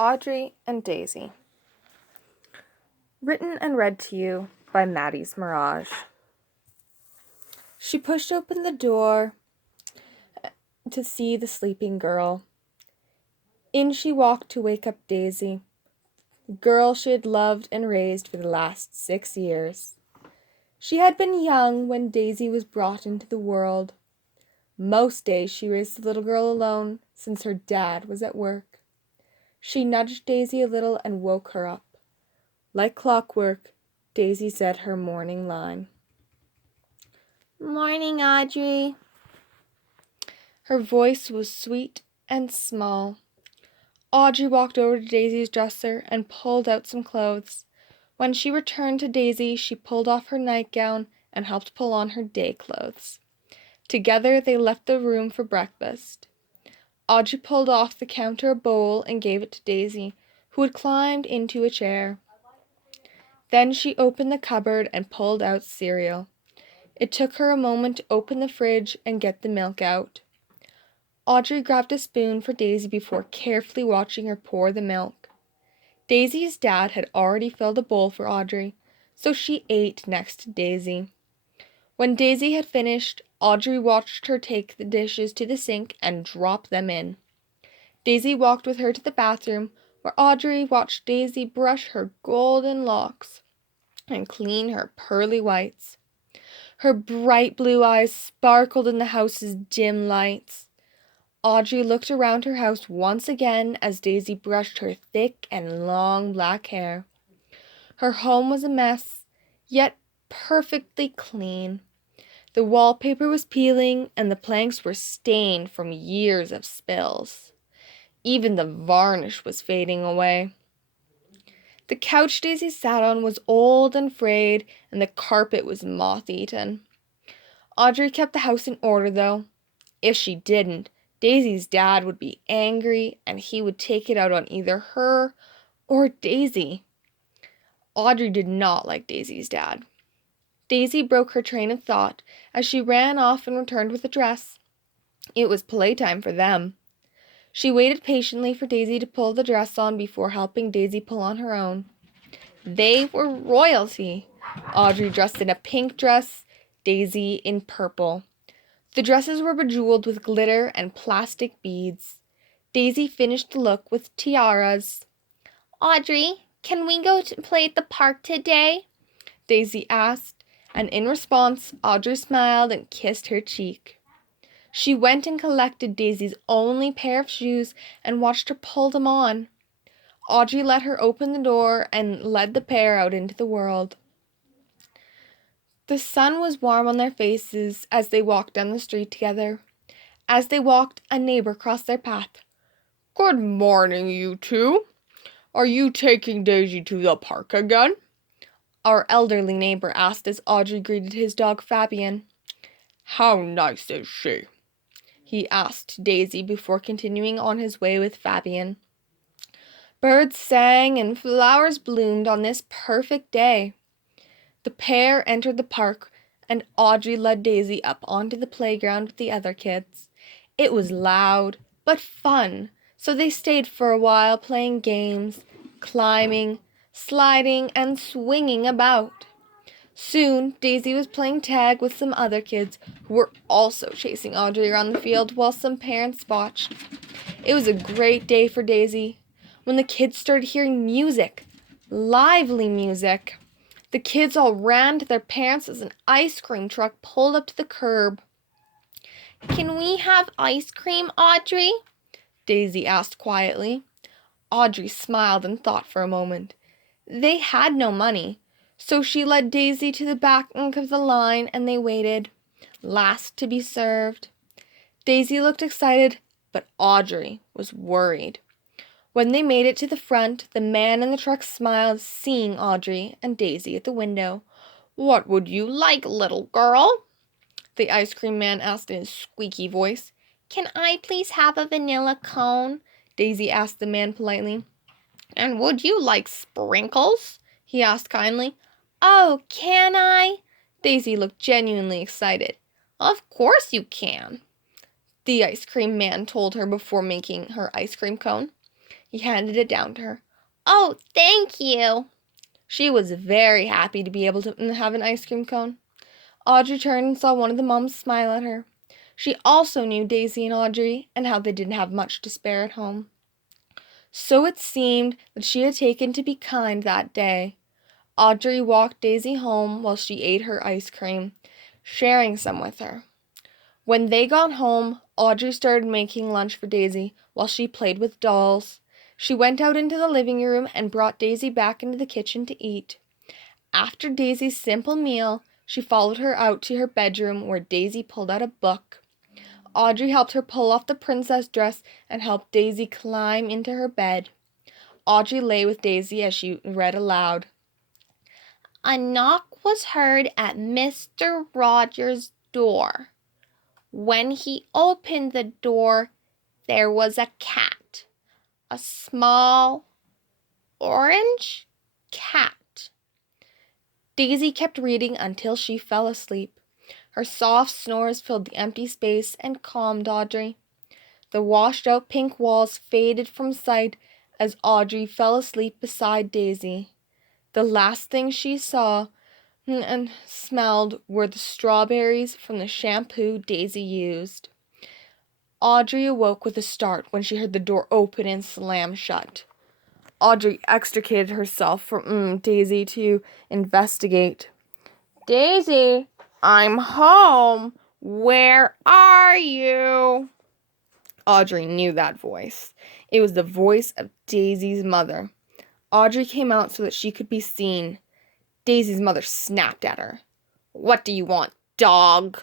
Audrey and Daisy. Written and read to you by Mady's Mirage. She pushed open the door to see the sleeping girl. In she walked to wake up Daisy, the girl she had loved and raised for the last 6 years. She had been young when Daisy was brought into the world. Most days she raised the little girl alone, since her dad was at work. She nudged Daisy a little and woke her up. Like clockwork, Daisy said her morning line. "Morning, Audrey." Her voice was sweet and small. Audrey walked over to Daisy's dresser and pulled out some clothes. When she returned to Daisy, she pulled off her nightgown and helped pull on her day clothes. Together they left the room for breakfast. Audrey pulled off the counter a bowl and gave it to Daisy, who had climbed into a chair. Then she opened the cupboard and pulled out cereal. It took her a moment to open the fridge and get the milk out. Audrey grabbed a spoon for Daisy before carefully watching her pour the milk. Daisy's dad had already filled a bowl for Audrey, so she ate next to Daisy. When Daisy had finished, Audrey watched her take the dishes to the sink and drop them in. Daisy walked with her to the bathroom, where Audrey watched Daisy brush her golden locks and clean her pearly whites. Her bright blue eyes sparkled in the house's dim lights. Audrey looked around her house once again as Daisy brushed her thick and long black hair. Her home was a mess, yet perfectly clean. The wallpaper was peeling and the planks were stained from years of spills. Even the varnish was fading away. The couch Daisy sat on was old and frayed, and the carpet was moth-eaten. Audrey kept the house in order, though. If she didn't, Daisy's dad would be angry, and he would take it out on either her or Daisy. Audrey did not like Daisy's dad. Daisy broke her train of thought as she ran off and returned with a dress. It was playtime for them. She waited patiently for Daisy to pull the dress on before helping Daisy pull on her own. They were royalty. Audrey dressed in a pink dress, Daisy in purple. The dresses were bejeweled with glitter and plastic beads. Daisy finished the look with tiaras. "Audrey, can we go to play at the park today?" Daisy asked, and in response, Audrey smiled and kissed her cheek. She went and collected Daisy's only pair of shoes and watched her pull them on. Audrey let her open the door and led the pair out into the world. The sun was warm on their faces as they walked down the street together. As they walked, a neighbor crossed their path. "Good morning, you two. Are you taking Daisy to the park again?" our elderly neighbor asked as Audrey greeted his dog Fabian. "How nice is she?" he asked Daisy before continuing on his way with Fabian. Birds sang and flowers bloomed on this perfect day. The pair entered the park, and Audrey led Daisy up onto the playground with the other kids. It was loud, but fun, so they stayed for a while playing games, climbing, sliding, and swinging about. Soon, Daisy was playing tag with some other kids who were also chasing Audrey around the field while some parents watched. It was a great day for Daisy. When the kids started hearing music, lively music, the kids all ran to their parents as an ice cream truck pulled up to the curb. "Can we have ice cream, Audrey?" Daisy asked quietly. Audrey smiled and thought for a moment. They had no money, so she led Daisy to the back of the line and they waited, last to be served. Daisy looked excited, but Audrey was worried. When they made it to the front, the man in the truck smiled, seeing Audrey and Daisy at the window. "What would you like, little girl?" the ice cream man asked in his squeaky voice. "Can I please have a vanilla cone?" Daisy asked the man politely. "And would you like sprinkles?" he asked kindly. "Oh, can I?" Daisy looked genuinely excited. "Of course you can," the ice cream man told her before making her ice cream cone. He handed it down to her. "Oh, thank you." She was very happy to be able to have an ice cream cone. Audrey turned and saw one of the moms smile at her. She also knew Daisy and Audrey and how they didn't have much to spare at home. So it seemed that she had taken to be kind that day. Audrey walked Daisy home while she ate her ice cream, sharing some with her. When they got home, Audrey started making lunch for Daisy while she played with dolls. She went out into the living room and brought Daisy back into the kitchen to eat. After Daisy's simple meal, she followed her out to her bedroom where Daisy pulled out a book. Audrey helped her pull off the princess dress and helped Daisy climb into her bed. Audrey lay with Daisy as she read aloud. A knock was heard at Mr. Rogers' door. When he opened the door, there was a cat. A small orange cat. Daisy kept reading until she fell asleep. Her soft snores filled the empty space and calmed Audrey. The washed-out pink walls faded from sight as Audrey fell asleep beside Daisy. The last thing she saw and smelled were the strawberries from the shampoo Daisy used. Audrey awoke with a start when she heard the door open and slam shut. Audrey extricated herself from Daisy to investigate. Daisy, I'm home. Where are you? Audrey knew that voice. It was the voice of Daisy's mother. Audrey came out so that she could be seen. Daisy's mother snapped at her. What do you want, dog?